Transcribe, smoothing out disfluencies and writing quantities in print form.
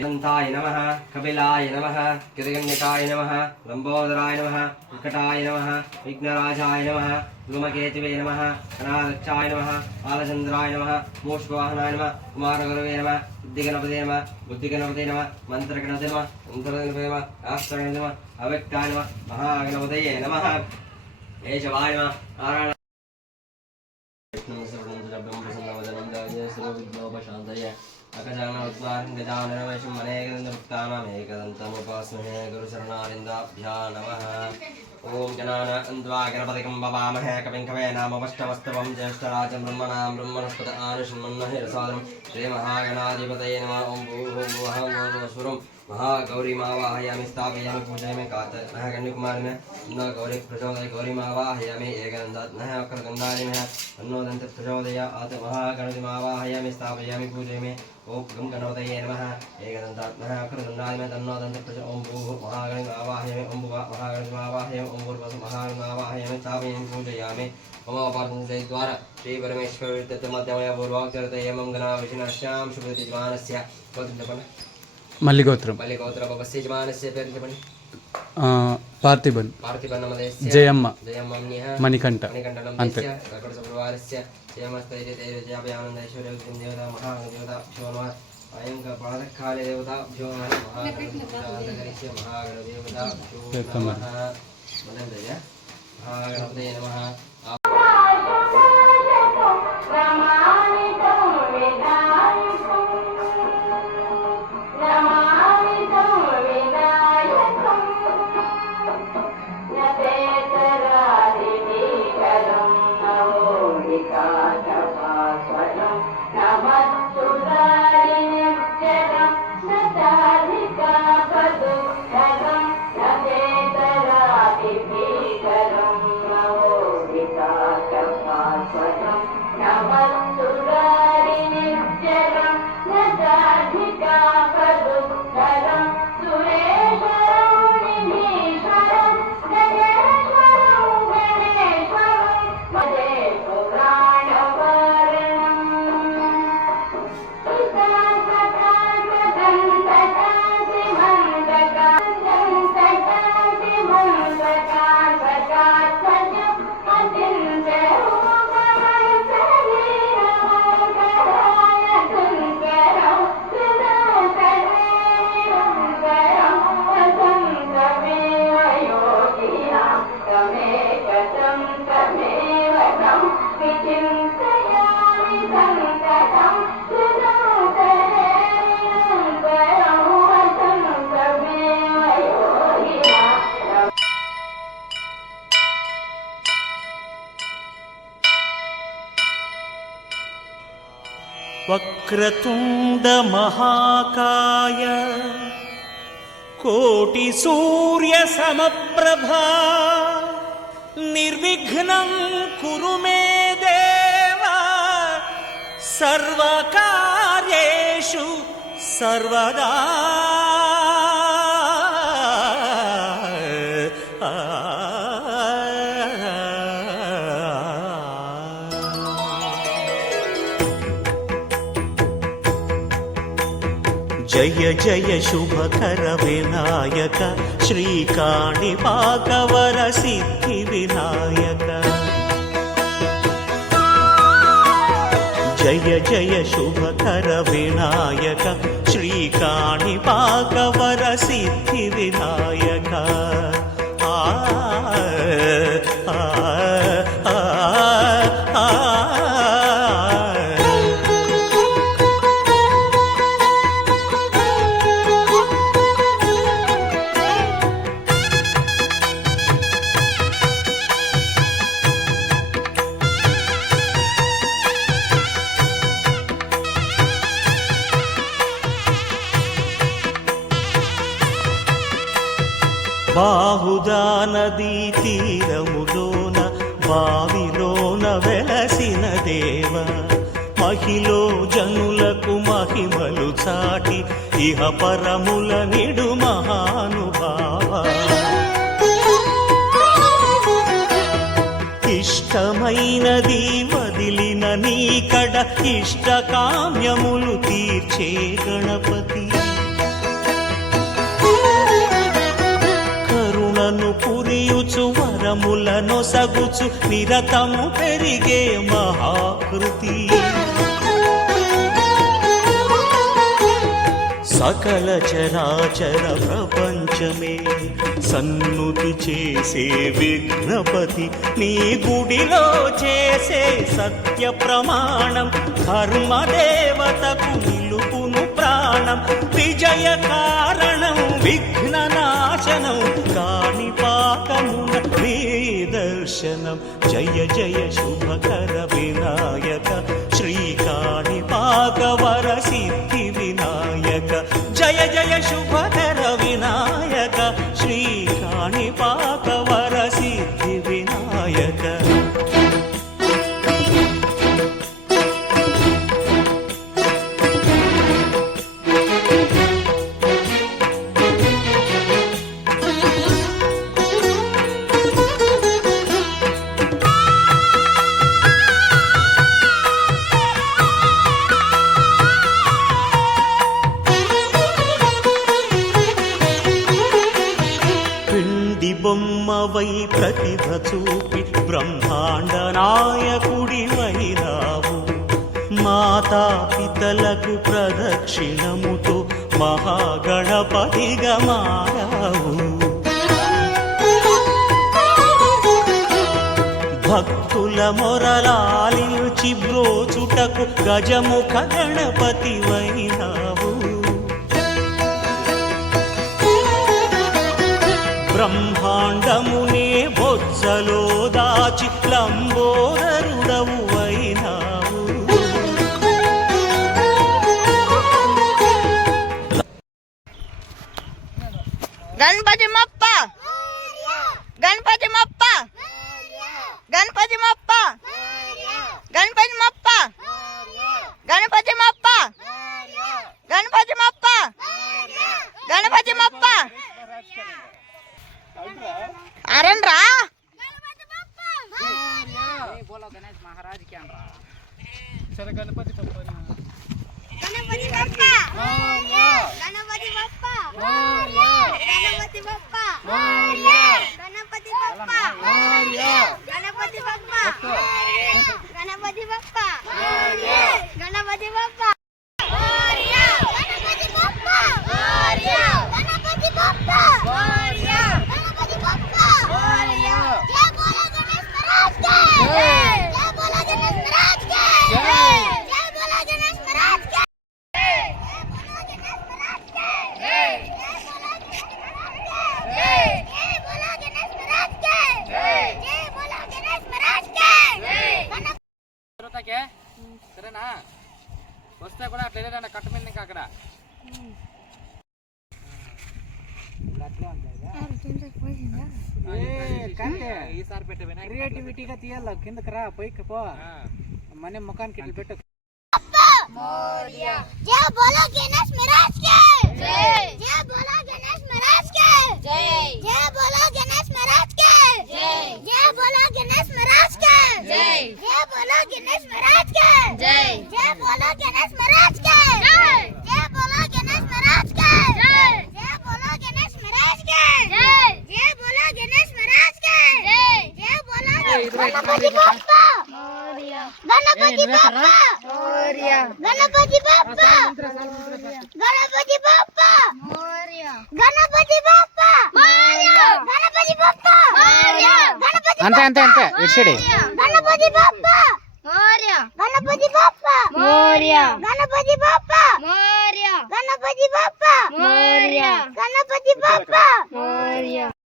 యంతాయ నమః కపిలాయ నమః కిరగణ్యకాయ నమః లంబోదరాయ నమః వికటాయ నమః విఘ్నరాజాయ నమః ధూమకేతువే నమః అనాదక్షాయ నమః బాలచంద్రాయ నమః మోక్షవాహనాయ నమః కుమారగురవే నమః బుద్ధిగణపతే నమః బుద్ధిగణపతే నమః మంత్రగణపతే నమః మంత్రగణపతే నమః శాస్త్రగణపతే నమః అవ్యక్తాయ నమః మహాగణపతయే నమః ఏషవాయ నమః నారాయణ सर्वविघ्नोपशान्तये अकजानवद्वारं गजाननवशम् अनेकदन्तमुक्तानामेकदन्तमुपास्महे गुरुचरणारिन्दाभ्यां नमः। ॐ गणानान्त्वा गणपतिं भवामहे कविं कवयनामवष्टवस्तवं ज्येष्ठराजं ब्रह्मणां ब्रह्मणस्पत आनुष्मन्नहिरसादनं श्रीमहागणाधिपतये नमः। ॐ भूर्भुवः महागौरी मावाहयामि स्थापयामि पूजयामि कातः कन्याकुमारिणे न गौरी प्रचोदय गौरी मावाहयामि एकदन्तात्मः अक्रगन्धारिणः अन्नो दन्त प्रचोदयात् महागणपति मावाहयामि स्थापयामि पूजयामि ओं गं गणपतये नमः। एकदन्तात्मः अक्रगन्धारिणः तन्नो दन्त प्रचोदयात् ओं भूः महागणपति मावाहयामि ओं भुवः महागणपति मावाहयामि ओं भूर्भुवः महागणपति मावाहयामि स्थापयामि पूजयामि मम अपार्थनस्य द्वारा श्री परमेश्वर तत्मध्यमया पूर्वाक्षरते एवं गणा विष्णुश्यां शुभतिजमानस्य गोत्रपन మల్లిగోత్రం भवस्य यजमानस्य पेर् చెప్పండి పార్థిబన్ पार्थिबन्नमदेस्य జయమ్మ जयम्मन्यः మణికంఠ అంతే ककडसपरिवारस्य जयमस्तैर्य तेजस्याभयानन्दैश्वर्यं देवता महागणदेवताभ्यो नमः। अयं प्रातःकाले देवताभ्यो नमः। महागणदेवताभ्यो नमः। महागणपतये नमः। वक्रतुंड महाकाय कोटि सूर्य समप्रभा निर्विघ्नं कुरु मे देव सर्वकार्येषु सर्वदा। जय जय शुभकर विनायक श्रीकाणिपाकवर सिद्धि विनायक। जय जय शुभकर विनायक श्रीकाणिपाकवर सिद्धि विनायक। బాహుదా నదీ తీరములోన బావిలోన వెలసిన దేవ మహిలో జనులకు మహిమలు చాటి ఇహ పరముల నిడు మహానుభావ। ఇష్టమైనది వదిలిన నీకడ ఇష్టకామ్యములు తీర్చే గణపతి। కొనసాగుచు నిరతము పెరిగే మహాకృతి. సకల చరాచర ప్రపంచమే సన్నుతి చేసే విఘ్నపతి, నీ గుడిలో చేసే సత్య ప్రమాణం ధర్మదేవతకు నిలుపును ప్రాణం. విజయ కారణం విఘ్న నాశనం కాణిపాకమున నీ దర్శనం. జయ జయ శుభకర వినాయక శ్రీ కాణిపాక వర సిద్ధి వినాయక. జయ జయ శుభకర వినాయక శ్రీ కాణిపాక వర సిద్ధి వినాయక. బొమ్మవై ప్రతిభ చూపి బ్రహ్మాండ నాయకుడివైనావు. మాతా పితలకు ప్రదక్షిణముతో మహాగణపతిగా మారావు. భక్తుల మొరలాలించి బ్రోచుటకు గజముఖ గణపతివైనావు. బ్రహ్మాండమునే బొజ్జలో దాచి లంబోదరుడవు అయినావు. గణపతి మప్ప గణపతి మప్ప గణపతి మప్ప గణపతి మప్ప గణపతి మప్ప గణపతి మప్ప గణపతి మప్ప అరణ్రా बोलो गणेश महाराज क्या गणपति बप्पा गणपति बप्पा गणपति बप्पा गणपति बप्पा गणपति बप्पा गणपति बप्पा गणपति बप्पा गणपति बप्पा సరేనా వస్తే కూడా అట్లా ఏదైనా కట్టు మీద ఇంకా అక్కడ ఈసారి పెట్టే క్రియేటివిటీగా తీయాల కిందకి రా పైకి పో మన ముఖానికి ఇట్లా పెట్టు. जय बोलो गणेश महाराज के जय जय बोलो गणेश महाराज के जय जय बोलो गणेश महाराज के जय जय बोलो गणेश महाराज के जय जय बोलो गणेश महाराज के जय जय बोलो गणेश महाराज के जय जय बोलो गणेश महाराज के जय जय बोलो गणेश महाराज के जय जय बोलो गणेश महाराज के जय जय बोलो गणपति बप्पा मोरया गणपति बप्पा मोरया गणपति बप्पा गणपति बप्पा मोरया गणपति बप्पा मोरया गणपति बप्पा मोरया गणपति అంతే అంతే అంతే ఇట్సడి गणपति बप्पा मोरया गणपति बप्पा मोरया गणपति बप्पा मोरया गणपति बप्पा मोरया गणपति बप्पा मोरया